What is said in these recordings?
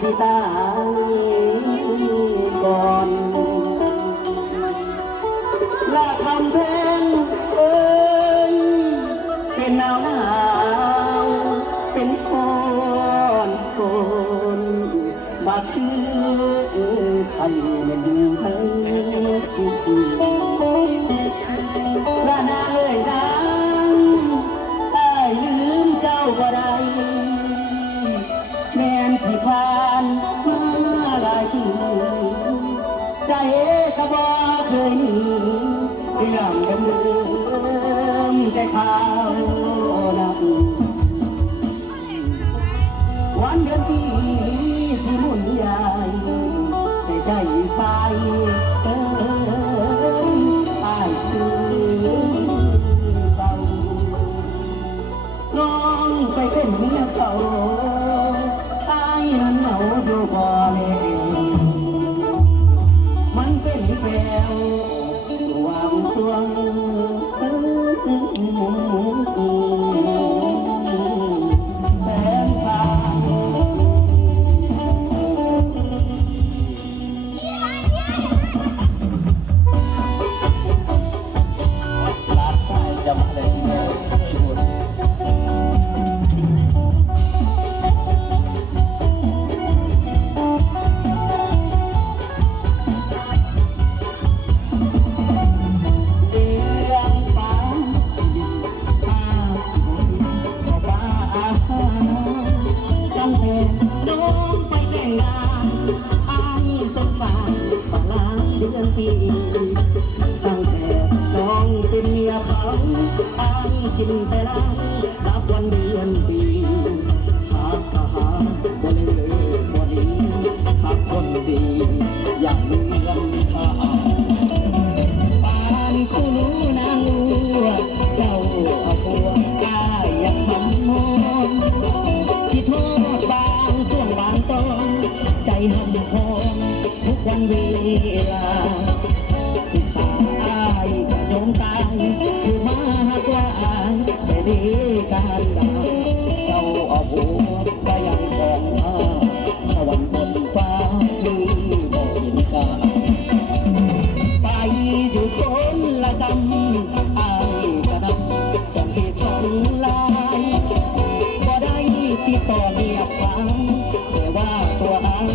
สิตายก่อนและคำเพลงเอ้ยเป็นหนาวเป็นคนมาคือใครมันอยู่ให้และนาเลยนางอ้ายลืมเจ้าบ่ได้แม่นสิผ่านมาหลายปีใจก็บ่เคยหนีเรื่องเดิมแต่ข่าวนั้นวันเดือนปีสิหมุนใหญ่แต่ใจสายอ้ายคือเก่าน้องไปเป็นเมียเขานั้นเหงาอยู่บ่แลมันเป็นแวววางสวงแฟนสาวลาดสายจำได้ไหมตั้งแต่น้องเป็นเมียเขาอ้ายกินแต่เหล้านับวันเดือนปีหากทหารบ่เลิกบ่หนีหากคนดีอย่างเมืองทหารปานคู่รู้นางว่าเจ้าเอาผัวอ้ายอยากทำมองคิดโทษบางส่วนบางตอนใจห้ำพองทุกวันเวลาสิตายจะยอมตายคือมากว่าแต่ดีการดาเจ้าเอาหัวก็ยังคงมาสวรรค์บนฟ้าคือบ่เห็นกาไปอยู่คนละดำอายกระดำสังเกตสองลายบ่ได้ติดต่อเรียบฟังแต่ว่าตัวอาย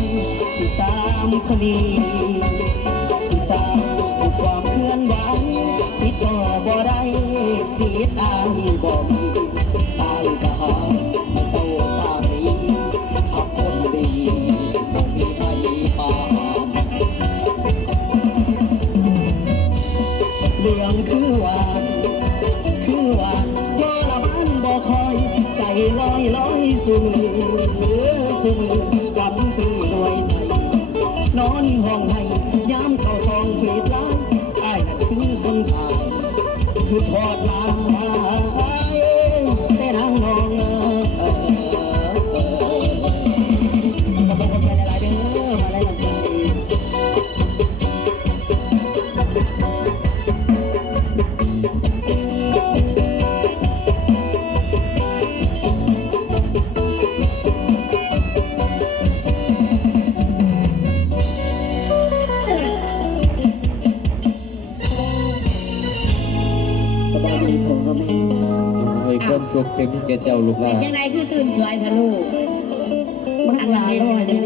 ติดตามคดีติดตามความเคลื่อนไหวติดต่อบ่ได้สิทธิ์อายบ่มีตายก็หาเจ้าสามีขับคนดีบ่มีใครปามเรื่องคือว่าโยละมันบ่คอยใจลอยสู่มืกันคือหน่วยไทยนอนห้องให้ยามเข้าซองฟีดไลน์อ้ายนั่นคือคนขายคือทอดลายแต่นางนองก็บอกกันไปหลายเด้อมาได้กันความสุขเต็มที่จะเจ้าลูกหลานยังไงคือตื่นสวยทะลุมันหักหลายร้อยนี่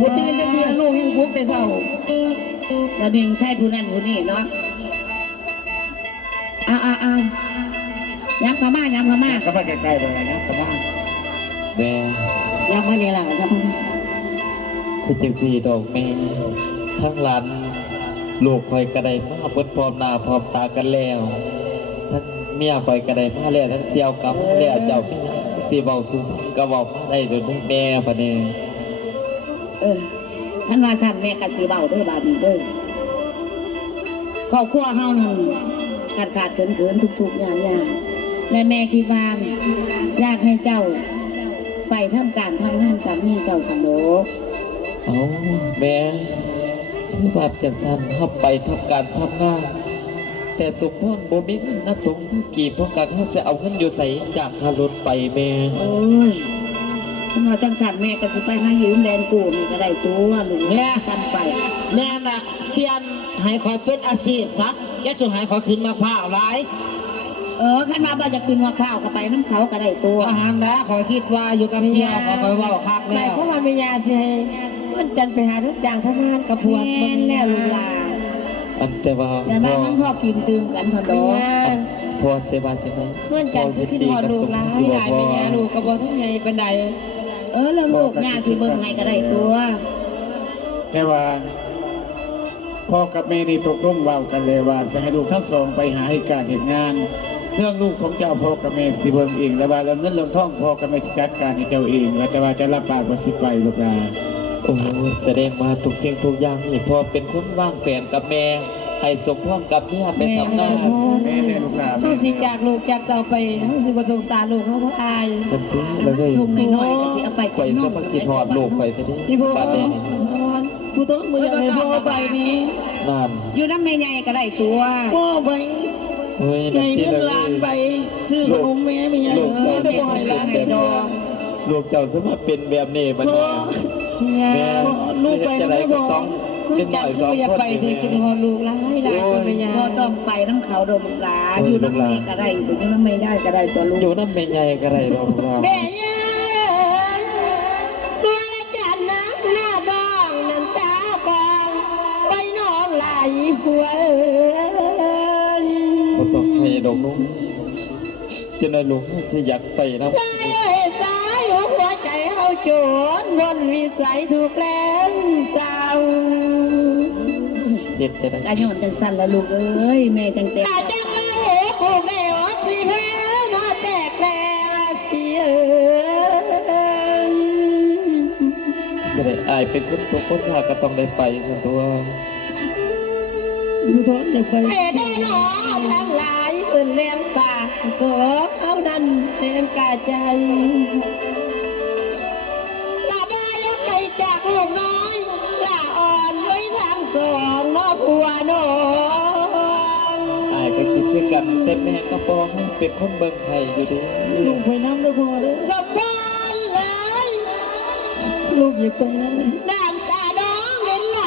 บุตื่นจะเพื่อนลูกยังพุกแต่เศร้าเราดึงใส่ผู้นั้นผู้นี้เนาะย้ำเข้ามาก็มาใกล้ๆเลยนะก็มาแม่ย้ำมาเนี่ยล่ะย้ำมาคือจังสี่ดอกแม่ทั้งหลานลูกคอยกระไดมาเปิดพร้อมหน้าพร้อมตากันแล้วทั้งเมียคอยกระไดมาแล้วทั้งเสี่ยวกับแล้วเจ้าพี่สิเบาสุดก็บอกมาได้โดยแม่ปะเนี่ยท่านว่าสั่นแม่กะสีเบาด้วยบาดนี้ด้วยครอบครัวเฮานั่นขาดเขินทุกอย่างและแม่คิดว่าอยากให้เจ้าไปทำการทำงานกับแม่เจ้าสนุก เอาแม่คือว่าจังสันเข้าไปทำการทำงานแต่สุขพ่อบ่มีเงินนะตรงกี่พวกกันถ้าจะเอาเงินอยู่ใส่จากค่ารถไปแม่โอ้ย มันว่าจังสันแม่ก็สิไปหายืมแดนกูนี่ก็ได้ตัวลุงแม่ซ้ำไป แม่น่ะเปลี่ยนให้คอยเป็นอาชีพซะแกสุดหายคอยขึ้นมะพร้าวหลาย ขันมาบ่จะกินหัวข้าวก็ไปน้ำเขาก็ได้ตัว อาหารนะคอยคิดว่าอยู่กับเจ้าขอคอยเว่าคัก ไหน แล้ว เพราะว่าแม่ยาสิให้มันจันไปหาทุกอย่างทำงานกับผัว แม่นแล้วลูกหลาน อันแต่ว่า อย่ามามันพ่อกินตื่มกันสะด แม่ อก ยา พอเสบาจังได๋ มันจันคือคิดพอลูกหลายหลายแม่ยาลูกก็บ่ทั้งใหญ่ปานใด แล้วลูกย่าสิเบิ่งให้ก็ได้ตัว แต่ว่าพ่อกับแม่นี่ตกลงเว้ากันเลยว่าจะให้ลูกทั้งสองไปหาให้การเหตุงาน เรื่องลูกของเจ้าพ่อกับแม่สิเบิ่งเองแต่ว่าเรื่องเงินเรื่องทองพ่อกับแม่สิจัดการให้เจ้าเองแต่ว่าจะรับปากว่าสิไปลูกหลาน โอ้แสดงว่าทุกสิ่งทุกอย่างนี่พ่อเป็นคนวางแผนกับแม่ให้สมพรกับเมียไปทำงาน แม่เนี่ยลูกหลาน เฮาสิจากลูกจากเต่าไปเฮาสิบ่สงสารลูกเฮาบ่อาย กันติแล้วเลย ทุ่มน้อยๆก็สิเอาไป ไปสมัครคิดฮอดลูกไปซะดิ พี่พ่อ บัดนี้ ผู้ต้นมือให้พ่อไปนี่ นั่น อยู่น้ำแม่ใหญ่ก็ได้ตัว พ่อไป เฮ้ย ให นั่ ญ่ นที่ เงิน เลย ล้านไปซื้อขนมแม่ไม่ใหญ่ ลูก แต่ เจ้า บ่ให้ล้าน เป็ ให้ น ด แบ อบ ก ลูกเจ้าสมาเป็นแบบนี้บัด พ่อ นี้ แม่ ลูกไป จะ นะ ได้ แม่ กั บบ อก สอง ลู เป็ ก นห จั น่ บ อย ลู สอก ง อย่า คน ไป นี่ ที่กินฮอลูกหลายหลายคนไม่ยา บ่ต้องไปน้ำเขาดอกลูกหลานอยู่น้ำแม่ก็ได้อยู่น้ำแม่ได้ก็ได้ตัวลูก อยู่น้ำแม่ใหญ่ก็ได้ดอกว่า แม่ยาตัวละจันน้ำหน้าดองน้ำตาบองไปน้องไหลหัว บ่ต้องให้ดอกนุ่งจะได้ลูกสิอยากไปนำ สายเลยสายหัวใจเฮาโจรวนวิสัยถูกแล้วสาว เฮ็ดจะได้ กายย้อนจังสั่นละลูกเอ้ยแม่จังเต็ม อาจจะมาโหกูไม่ออกสิแพ้น่าแตกแล้วพี่เอ้ย จะได้อายเป็นคนตัวคนยากก็ต้องได้ไปนั่นตัว ดูท้องอย่าไปเอ็ดหนอทั้งหลายอื่นแหลมปากโสเอาดันแหลมกาใจลาบายกไก่จากลูกน้อยลาอ่อนไว้ทางสองน้อผัวน้อง อายก็คิดคือกันแต่แม่ก็บ่ให้เป็นคนเบิ่งให้อยู่ดี ลูกไปน้ำด้วยพ่อเลยสมพรเลย ลูกอย่าไปน้ำน้ำตาน้องเห็นไหล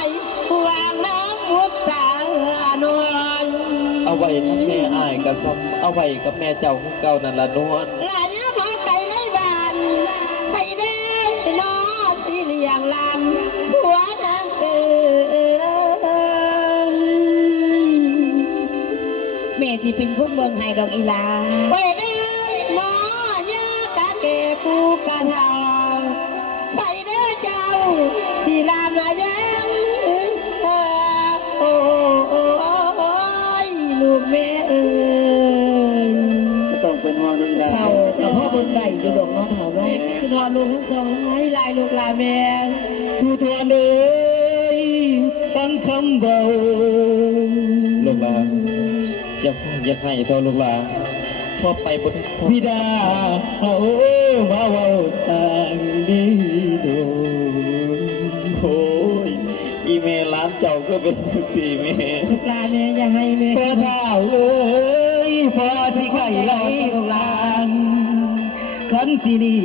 วางน้ำพุทธาหน่อย เอาไว้นำแม่อายก็ซ้ำเอาไว้กับแม่เจ้าคือเก่านั่นล่ะนวล หลานเนี่ยพอไก่ไล่บานไปได้นอสีเหลียงลำหัวนางเกิน แม่สิเป็นคนเบิ่งให้ดอกอีหลา ไปได้หมอยากะเกปูกะทาไปได้เจ้าสีลามมายังโอ้ยลูกแม่เอ้ย ก็ต้องเป็นห่วงลูกหลาน เท่ากับพ่อเบิ่งได้อยู่ดอกเนาะเท่า แม่ เนาะ คิดว่าลูกทั้งสองให้ลายลูกลาแม่ ผู้ทวนเอ้ยฟังคำเบา ลูกหลานอย่าให้เท่าลูกหลานพอไปบ่ได้พอ บิดาเอามาเว้าต่างดีโดโอ้ยอีเมลร้านเจ้าก็เป็นสี่เม ลูกลาแม่อย่าให้แม่ พอเท้าเอ้ยพอสิไข่ไหลลูกหลานขันสิหนี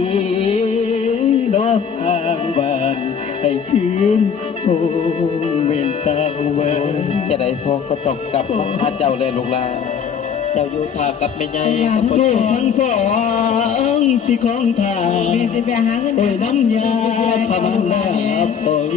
ลอกทางบ้านให้คืนโอ้เวนตาเวิน จะได้พอก็ต้องกลับมาหาเจ้าเลยลูกหลานเจ้าอยู่ทากับแม่ใหญ่กับพ่อ ลูกทั้งสองสิของทาง แม่สิไปหาเงิน โอ้ยน้ำยาพมันลาพอย